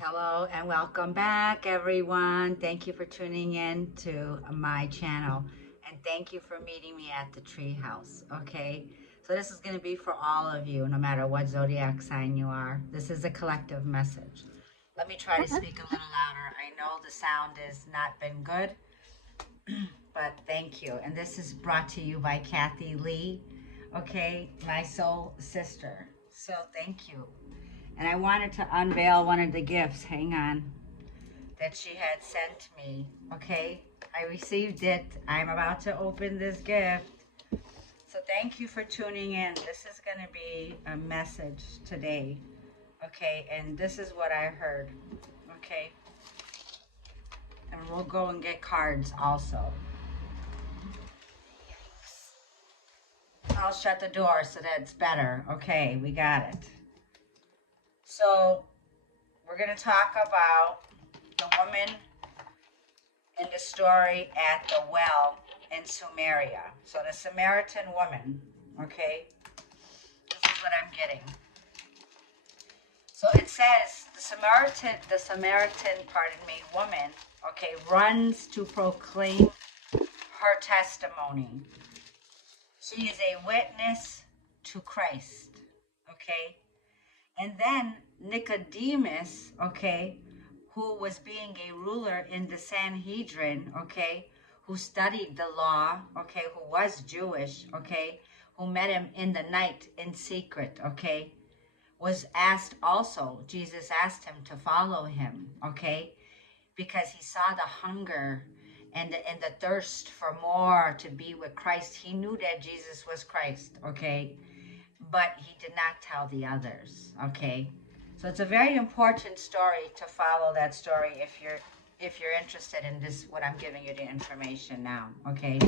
Hello and welcome back, everyone. Thank you for tuning in to my channel, and thank you for meeting me at the Treehouse. Okay, so this is going to be for all of you, no matter what zodiac sign you are. This is a collective message. Let me try to speak a little louder. I know the sound has not been good, but thank you. And this is brought to you by Kathy Lee, okay, my soul sister. So thank you. And I wanted to unveil one of the gifts. Hang on. That she had sent me. Okay, I received it. I'm about to open this gift. So thank you for tuning in. This is going to be a message today. Okay, and this is what I heard. Okay, and we'll go and get cards also. I'll shut the door so that it's better. Okay, we got it. So we're going to talk about the woman in the story at the well in Sumeria. So the Samaritan woman, okay, this is what I'm getting. So it says the Samaritan, pardon me, woman, okay, runs to proclaim her testimony. She is a witness to Christ, okay? And then Nicodemus, okay, who was being a ruler in the Sanhedrin, okay, who studied the law, okay, who was Jewish, okay, who met him in the night in secret, okay, was asked also, Jesus asked him to follow him, okay, because he saw the hunger and the thirst for more to be with Christ. He knew that Jesus was Christ, okay, but he did not tell the others, okay. So it's a very important story to follow that story if you're interested in this, what I'm giving you the information now, okay.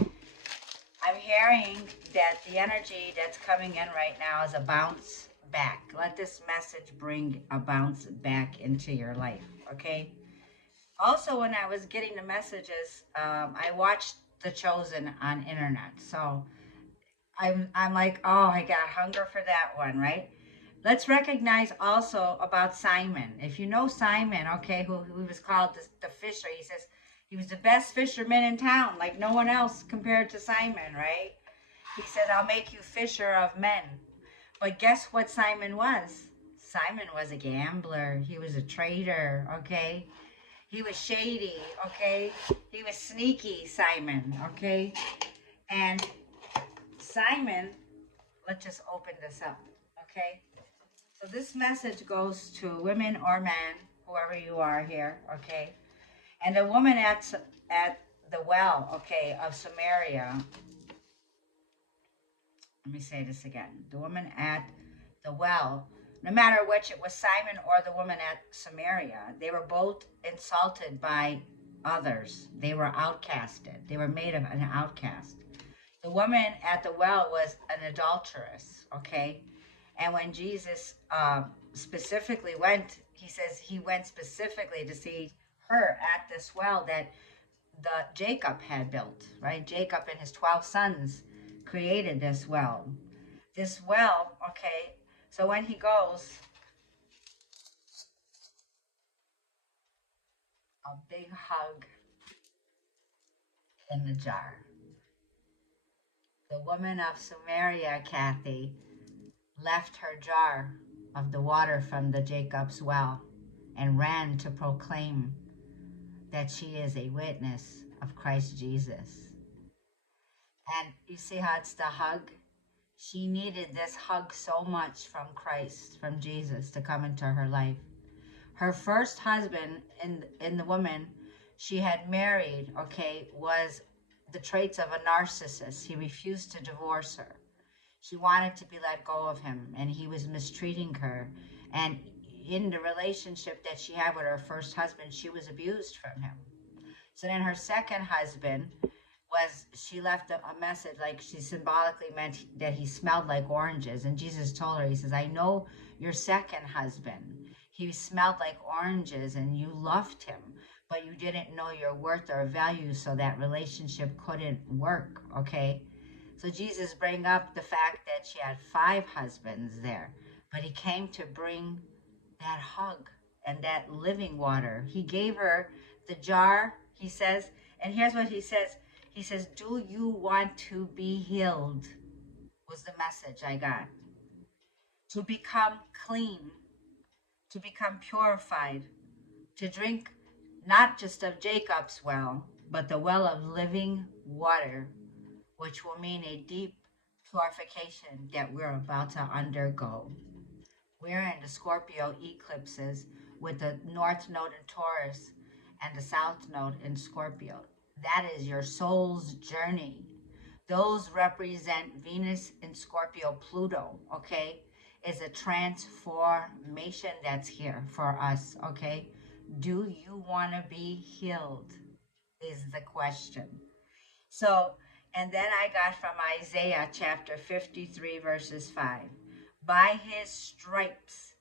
I'm hearing that the energy that's coming in right now is a bounce back. Let this message bring a bounce back into your life, okay. Also, when I was getting the messages, I watched The Chosen on internet, so I'm like, oh, I got hunger for that one, right? Let's recognize also about Simon. If you know Simon, okay, who was called the fisher, he says he was the best fisherman in town, like no one else compared to Simon, right? He said, I'll make you fisher of men. But guess what Simon was? Simon was a gambler. He was a traitor, okay? He was shady, okay? He was sneaky, Simon, okay? And Simon, let's just open this up, okay? So this message goes to women or men, whoever you are here, okay? And the woman at the well, okay, of Samaria. Let me say this again. The woman at the well, no matter which it was Simon or the woman at Samaria, they were both insulted by others. They were outcasted. They were made of an outcast. The woman at the well was an adulteress, okay? And when Jesus specifically went, he says he went specifically to see her at this well that the Jacob had built, right? Jacob and his 12 sons created this well. This well, okay, so when he goes, a big hug in the jar. The woman of Samaria, Kathy, left her jar of the water from the Jacob's well and ran to proclaim that she is a witness of Christ Jesus. And you see how it's the hug? She needed this hug so much from Christ, from Jesus, to come into her life. Her first husband in the woman she had married, okay, was the traits of a narcissist. He refused to divorce her. She wanted to be let go of him, and he was mistreating her. And in the relationship that she had with her first husband, she was abused from him. So then her second husband she left a message, like she symbolically meant that he smelled like oranges. And Jesus told her, he says, I know your second husband. He smelled like oranges and you loved him, but you didn't know your worth or value, so that relationship couldn't work, okay? So Jesus bring up the fact that she had 5 husbands there, but he came to bring that hug and that living water. He gave her the jar, he says, and here's what he says. He says, do you want to be healed? Was the message I got. To become clean, to become purified, to drink not just of Jacob's well, but the well of living water, which will mean a deep purification that we're about to undergo. We're in the Scorpio eclipses with the North Node in Taurus and the South Node in Scorpio. That is your soul's journey. Those represent Venus in Scorpio, Pluto, okay? Is a transformation that's here for us, okay? Do you want to be healed? Is the question. So, and then I got from Isaiah chapter 53, verses 5. By his stripes,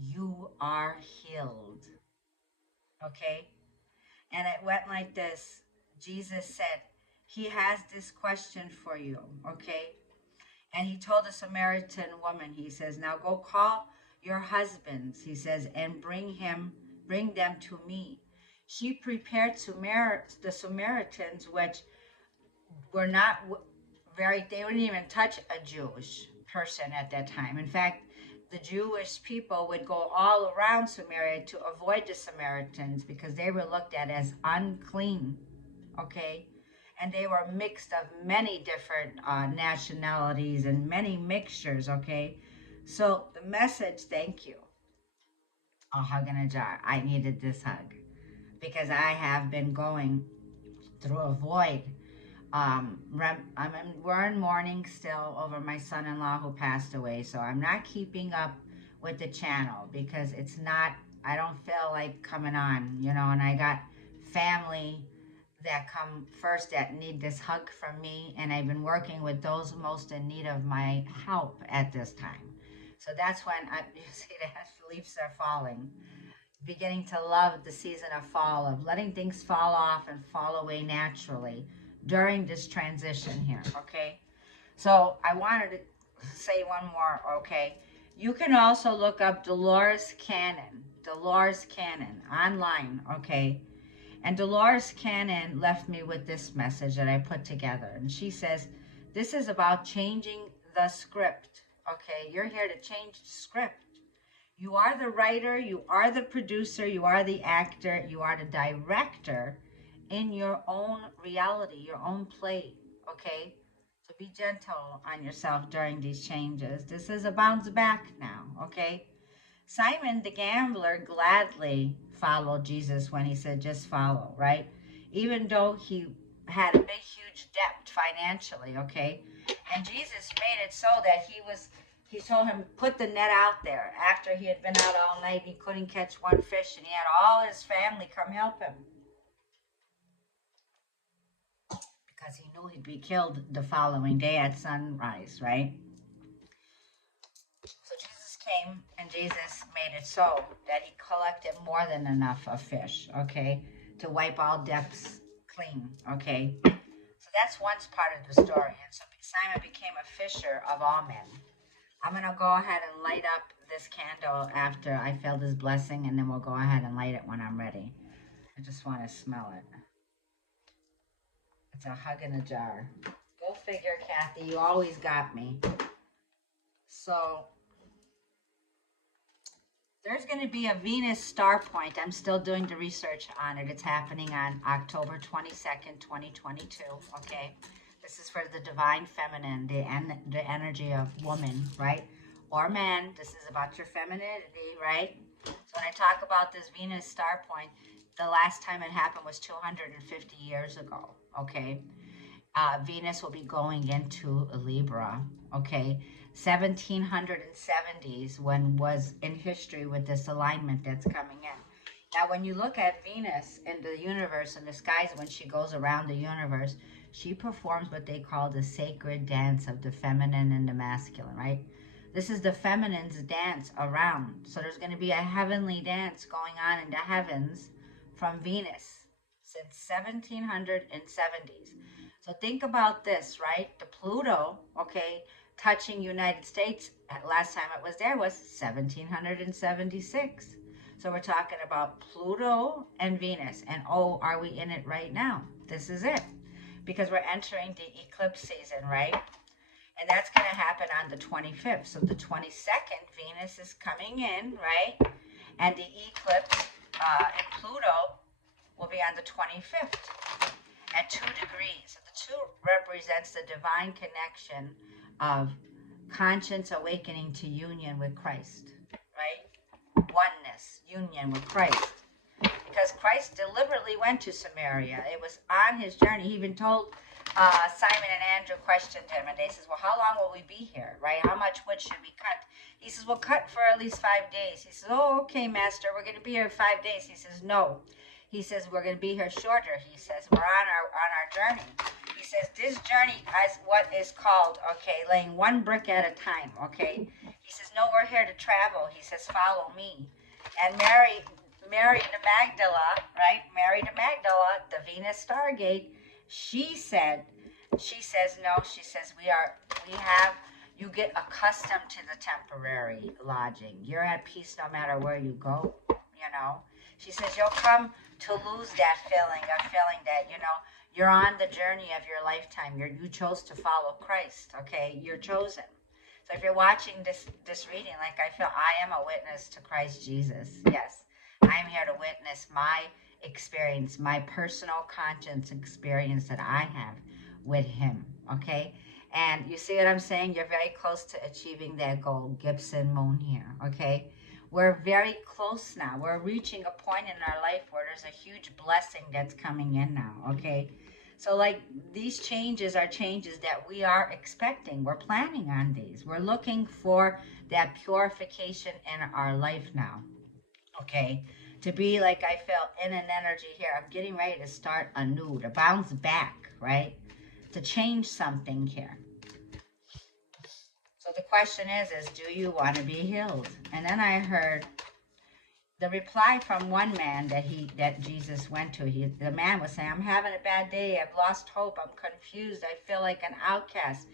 you are healed. Okay? And it went like this. Jesus said, he has this question for you. Okay? And he told the Samaritan woman, he says, now go call your husbands, he says, and bring them to me. She prepared the Samaritans, which were not they wouldn't even touch a Jewish person at that time. In fact, the Jewish people would go all around Samaria to avoid the Samaritans because they were looked at as unclean, okay? And they were mixed of many different nationalities and many mixtures, okay? So the message, thank you. A hug in a jar. I needed this hug because I have been going through a void. We're in mourning still over my son-in-law who passed away, so I'm not keeping up with the channel because I don't feel like coming on, and I got family that come first that need this hug from me, and I've been working with those most in need of my help at this time. So that's when you see the leaves are falling. Beginning to love the season of fall, of letting things fall off and fall away naturally during this transition here, okay? So I wanted to say one more, okay? You can also look up Dolores Cannon online, okay? And Dolores Cannon left me with this message that I put together. And she says, this is about changing the script, okay? You're here to change the script. You are the writer, you are the producer, you are the actor, you are the director in your own reality, your own play, okay? So be gentle on yourself during these changes. This is a bounce back now, okay? Simon the gambler gladly followed Jesus when he said, just follow, right? Even though he had a big, huge debt financially, okay? And Jesus made it so that he told him, put the net out there. After he had been out all night, he couldn't catch one fish, and he had all his family come help him. Because he knew he'd be killed the following day at sunrise, right? So Jesus came, and Jesus made it so that he collected more than enough of fish, okay, to wipe all debts clean, okay? So that's one part of the story. And so Simon became a fisher of all men. I'm going to go ahead and light up this candle after I feel this blessing, and then we'll go ahead and light it when I'm ready. I just want to smell it. It's a hug in a jar. Go figure, Kathy. You always got me. So there's going to be a Venus star point. I'm still doing the research on it. It's happening on October 22nd, 2022. Okay. This is for the divine feminine, the energy of woman, right? Or man. This is about your femininity, right? So when I talk about this Venus star point, the last time it happened was 250 years ago, okay? Venus will be going into Libra, okay? 1770s when was in history with this alignment that's coming in. Now, when you look at Venus in the universe, in the skies, when she goes around the universe, she performs what they call the sacred dance of the feminine and the masculine, right? This is the feminine's dance around. So there's going to be a heavenly dance going on in the heavens from Venus since 1770s. So think about this, right? The Pluto, okay, touching United States, last time it was there was 1776. So we're talking about Pluto and Venus. And oh, are we in it right now? This is it. Because we're entering the eclipse season, right? And that's going to happen on the 25th. So the 22nd, Venus is coming in, right? And the eclipse in Pluto will be on the 25th at 2 degrees. So the 2 represents the divine connection of conscience awakening to union with Christ, right? Oneness, union with Christ. Because Christ deliberately went to Samaria. It was on his journey. He even told Simon and Andrew questioned him, and they says, well, how long will we be here, right? How much wood should we cut? He says, well, cut for at least 5 days. He says, oh, okay, master, we're going to be here 5 days. He says, no. He says, we're going to be here shorter. He says, we're on our journey. He says, this journey is what is called, okay, laying one brick at a time, okay? He says, no, we're here to travel. He says, follow me. And Mary the Magdala, right? Mary the Magdala, the Venus Stargate, she says, no, she says, you get accustomed to the temporary lodging. You're at peace no matter where you go, you know. She says, you'll come to lose that feeling that, you know, you're on the journey of your lifetime. You chose to follow Christ, okay? You're chosen. So if you're watching this reading, like I feel I am a witness to Christ Jesus. Yes, I'm here to witness my experience, my personal conscience experience that I have with him, okay? And you see what I'm saying? You're very close to achieving that goal, Gibson Moon here, okay? We're very close now. We're reaching a point in our life where there's a huge blessing that's coming in now, okay? So like these changes are changes that we are expecting. We're planning on these. We're looking for that purification in our life now, okay? To be like I felt in an energy here. I'm getting ready to start anew, to bounce back, right? To change something here. So the question is do you want to be healed? And then I heard the reply from one man that Jesus went to. The man was saying, I'm having a bad day. I've lost hope. I'm confused. I feel like an outcast.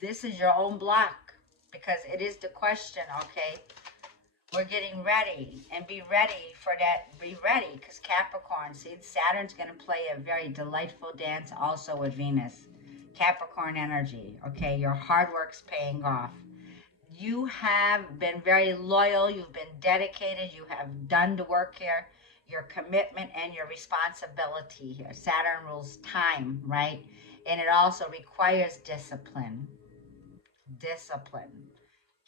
This is your own block, because it is the question, okay? We're getting ready, and be ready for that. Be ready, because Capricorn, see, Saturn's going to play a very delightful dance also with Venus. Capricorn energy, okay? Your hard work's paying off. You have been very loyal. You've been dedicated. You have done the work here. Your commitment and your responsibility here. Saturn rules time, right? And it also requires discipline. Discipline.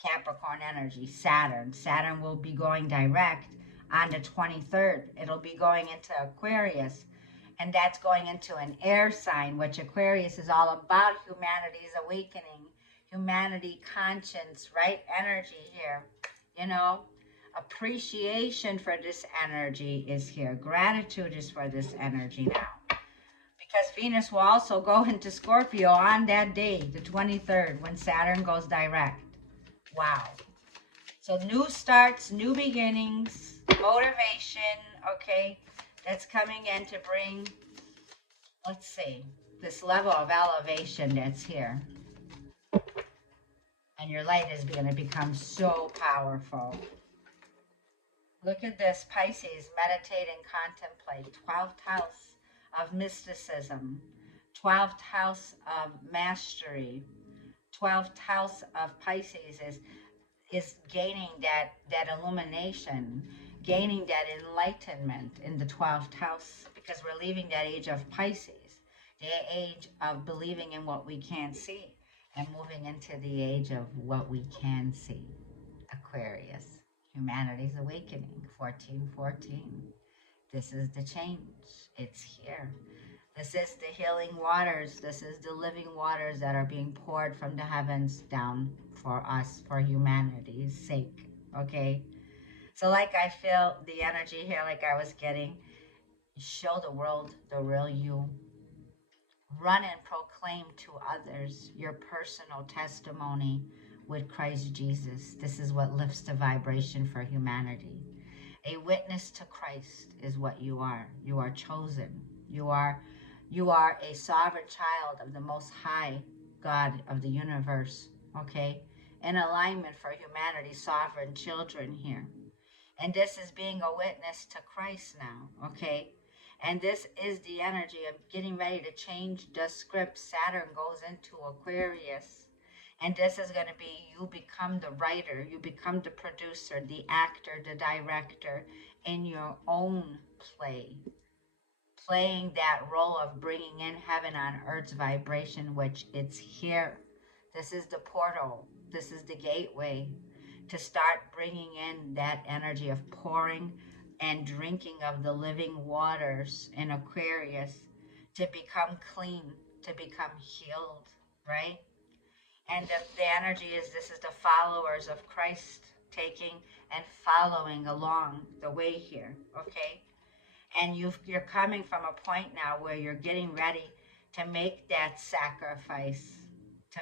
Capricorn energy, Saturn. Saturn will be going direct on the 23rd. It'll be going into Aquarius. And that's going into an air sign, which Aquarius is all about humanity's awakening, humanity conscience, right? Energy here, you know. Appreciation for this energy is here. Gratitude is for this energy now. Because Venus will also go into Scorpio on that day, the 23rd, when Saturn goes direct. Wow. So new starts, new beginnings, motivation, okay, that's coming in to bring, let's see, this level of elevation that's here. And your light is going to become so powerful. Look at this, Pisces, meditate and contemplate. 12th house of mysticism. 12th house of mastery. 12th house of Pisces is gaining that illumination, gaining that enlightenment in the 12th house, because we're leaving that age of Pisces, the age of believing in what we can't see, and moving into the age of what we can see. Aquarius, humanity's awakening, 1414. This is the change. It's here. This is the healing waters. This is the living waters that are being poured from the heavens down for us, for humanity's sake, okay? So like I feel the energy here, like I was getting, show the world the real you. Run and proclaim to others your personal testimony with Christ Jesus. This is what lifts the vibration for humanity. A witness to Christ is what you are. You are chosen. You are a sovereign child of the Most High God of the universe, okay? In alignment for humanity, sovereign children here. And this is being a witness to Christ now, okay? And this is the energy of getting ready to change the script. Saturn goes into Aquarius. And this is going to be, you become the writer, you become the producer, the actor, the director in your own play. Playing that role of bringing in heaven on earth's vibration, which it's here. This is the portal. This is the gateway to start bringing in that energy of pouring and drinking of the living waters in Aquarius to become clean, to become healed, right? And the energy is, this is the followers of Christ taking and following along the way here, okay? And you're coming from a point now where you're getting ready to make that sacrifice, to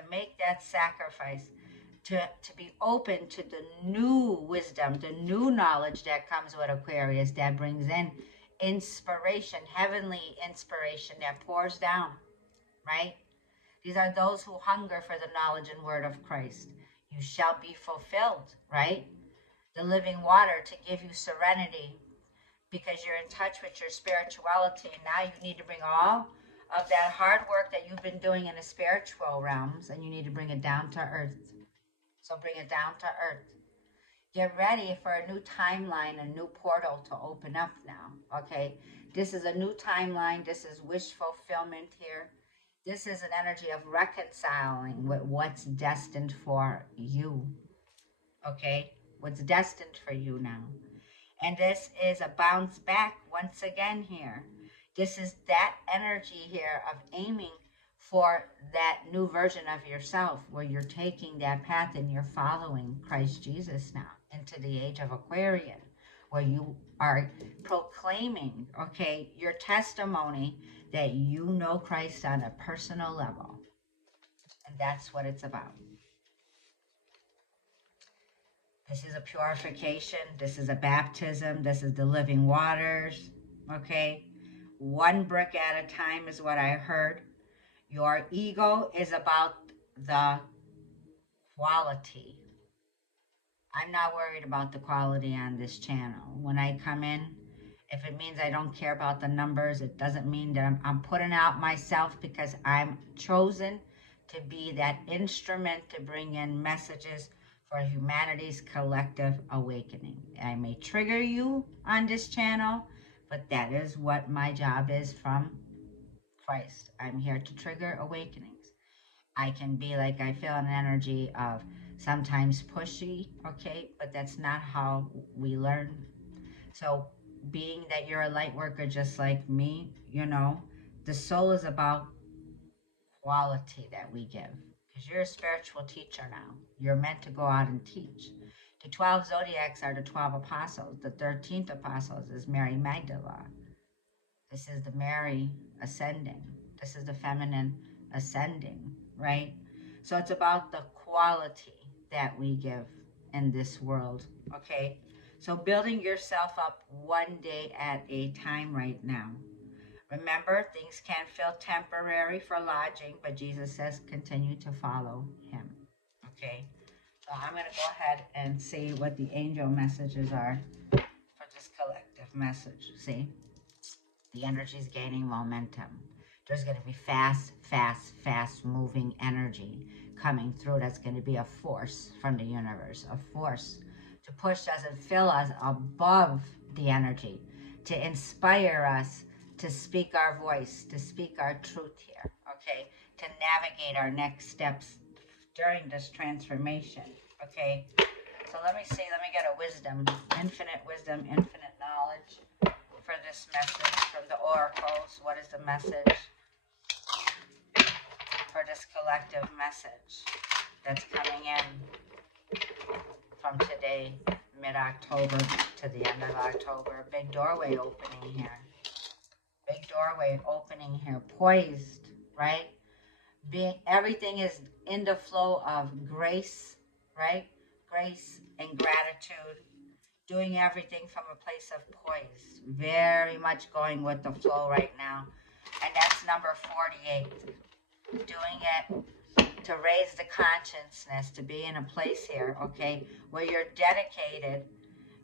be open to the new wisdom, the new knowledge that comes with Aquarius, that brings in inspiration, heavenly inspiration that pours down, right? These are those who hunger for the knowledge and word of Christ. You shall be fulfilled, right? The living water to give you serenity because you're in touch with your spirituality. And now you need to bring all of that hard work that you've been doing in the spiritual realms, and you need to bring it down to earth. So bring it down to earth. Get ready for a new timeline, a new portal to open up now, okay? This is a new timeline. This is wish fulfillment here. This is an energy of reconciling with what's destined for you, okay? What's destined for you now. And this is a bounce back once again here. This is that energy here of aiming for that new version of yourself where you're taking that path and you're following Christ Jesus now into the age of Aquarian, where you are proclaiming, okay, your testimony that you know Christ on a personal level. And that's what it's about. This is a purification. This is a baptism. This is the living waters, okay? One brick at a time is what I heard. Your ego is about the quality. I'm not worried about the quality on this channel. When I come in, if it means I don't care about the numbers, it doesn't mean that I'm putting out myself, because I'm chosen to be that instrument to bring in messages for humanity's collective awakening. I may trigger you on this channel, but that is what my job is from Christ. I'm here to trigger awakenings. I can be like, I feel an energy of sometimes pushy, okay, but that's not how we learn. So being that you're a light worker just like me, you know, the soul is about quality that we give, because you're a spiritual teacher now. You're meant to go out and teach. The 12 zodiacs are the 12 apostles. The 13th apostle is Mary Magdalene. This is the Mary ascending. This is the feminine ascending, right? So it's about the quality that we give in this world, okay? So building yourself up one day at a time right now. Remember, things can feel temporary for lodging, but Jesus says continue to follow him, okay? So I'm going to go ahead and see what the angel messages are for this collective message. See? The energy is gaining momentum. There's going to be fast moving energy coming through. That's going to be a force from the universe, a force to push us and fill us above the energy, to inspire us to speak our voice, to speak our truth here, okay? To navigate our next steps during this transformation, okay? So let me see, let me get a wisdom, infinite knowledge for this message from the oracles. What is the message for this collective message that's coming in from today, mid-October to the end of October? Big doorway opening here. Big doorway opening here. Poised, right? Everything is in the flow of grace, right? Grace and gratitude. Doing everything from a place of poise. Very much going with the flow right now. And that's number 48. Doing it to raise the consciousness, to be in a place here, okay, where you're dedicated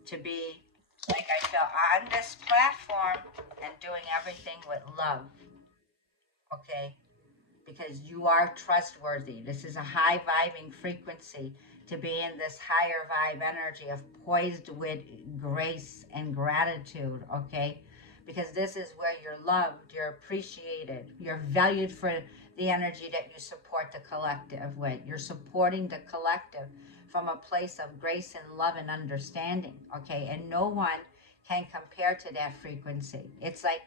to be like I feel on this platform and doing everything with love, okay? Because you are trustworthy. This is a high vibing frequency to be in this higher vibe energy of poised with grace and gratitude, okay? Because this is where you're loved, you're appreciated, you're valued for the energy that you support the collective with. You're supporting the collective from a place of grace and love and understanding, okay? And no one can compare to that frequency. It's like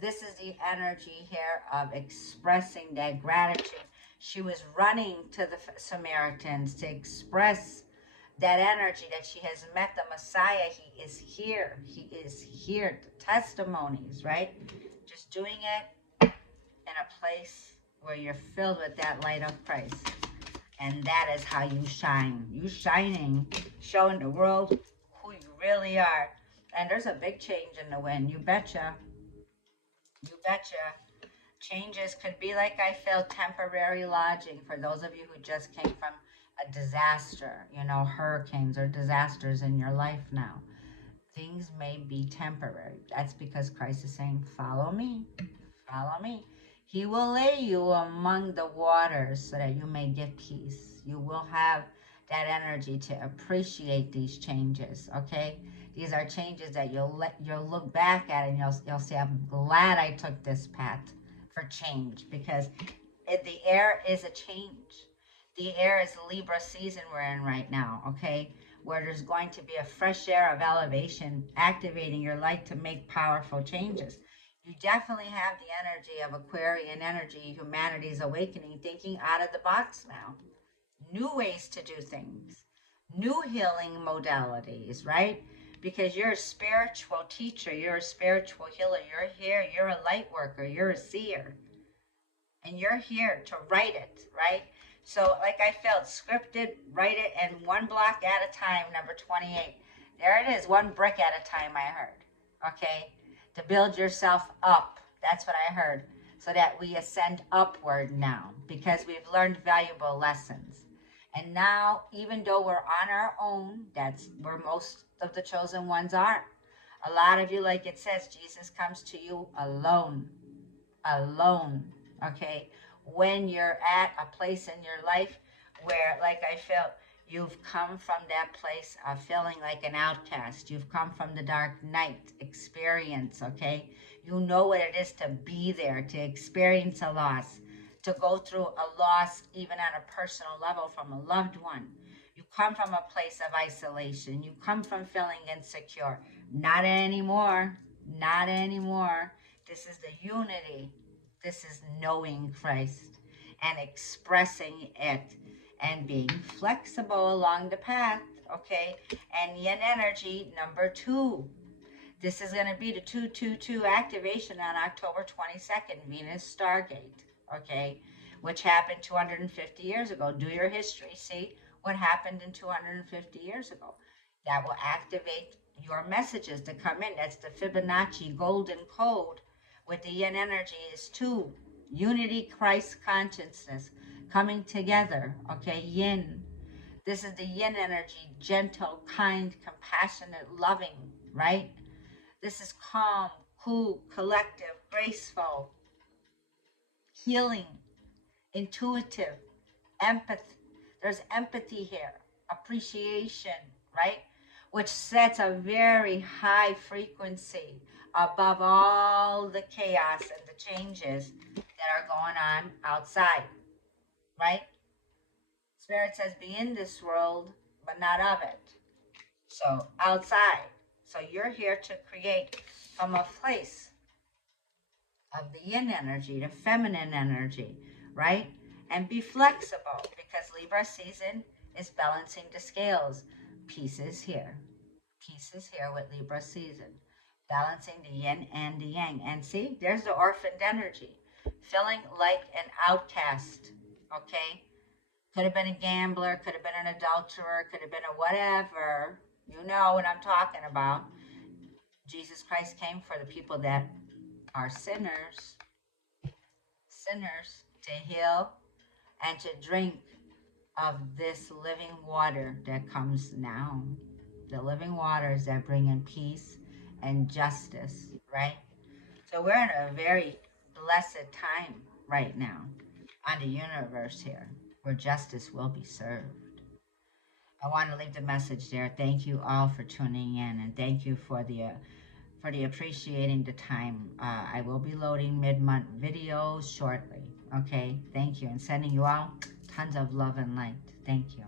this is the energy here of expressing that gratitude. She was running to the Samaritans to express that energy that she has met the Messiah. He is here. He is here. The testimonies, right? Just doing it in a place where you're filled with that light of Christ. And that is how you shine. You shining, showing the world who you really are. And there's a big change in the wind. You betcha. You betcha. Changes could be, like I feel, temporary lodging for those of you who just came from a disaster, hurricanes or disasters in your life now. Things may be temporary. That's because Christ is saying, follow me, follow me. He will lay you among the waters so that you may get peace. You will have that energy to appreciate these changes, okay? These are changes that you'll look back at and you'll say, I'm glad I took this path for change, because the air is a change. The air is Libra season we're in right now, okay? Where there's going to be a fresh air of elevation activating your light to make powerful changes. You definitely have the energy of Aquarian energy, humanity's awakening, thinking out of the box now. New ways to do things, new healing modalities, right? Because you're a spiritual teacher, you're a spiritual healer, you're here, you're a light worker, you're a seer, and you're here to write it, right? So, like I felt, scripted, write it, and one block at a time, number 28. There it is, one brick at a time, I heard, okay? To build yourself up, that's what I heard, so that we ascend upward now, because we've learned valuable lessons. And now, even though we're on our own, that's where most of the chosen ones are. A lot of you, like it says, Jesus comes to you alone, okay? When you're at a place in your life where, like I felt, you've come from that place of feeling like an outcast. You've come from the dark night experience, okay? You know what it is to be there, to experience a loss, to go through a loss even on a personal level from a loved one. You come from a place of isolation. You come from feeling insecure. Not anymore. Not anymore. This is the unity. This is knowing Christ and expressing it and being flexible along the path, okay? And yin energy, number 2. This is going to be the 222 activation on October 22nd, Venus Stargate, okay? Which happened 250 years ago. Do your history. See what happened in 250 years ago. That will activate your messages to come in. That's the Fibonacci golden code with the yin energy is 2. Unity, Christ consciousness coming together, okay? Yin. This is the yin energy, gentle, kind, compassionate, loving, right? This is calm, cool, collective, graceful, healing, intuitive, empathy. There's empathy here, appreciation, right? Which sets a very high frequency above all the chaos and the changes that are going on outside, right? Spirit says, be in this world, but not of it. So outside. So you're here to create from a place of the yin energy, the feminine energy, right? And be flexible, because Libra season is balancing the scales. Pieces here with Libra season, balancing the yin and the yang. And see, there's the orphaned energy, feeling like an outcast, okay? Could have been a gambler, could have been an adulterer, could have been a whatever. You know what I'm talking about. Jesus Christ came for the people that are sinners to heal and to drink of this living water that comes now. the living waters that bring in peace and justice, right? So we're in a very blessed time right now on the universe here where justice will be served. I want to leave the message there. Thank you all for tuning in, and thank you for the appreciating the time. I will be loading mid-month videos shortly. Okay, thank you, and sending you all tons of love and light. Thank you.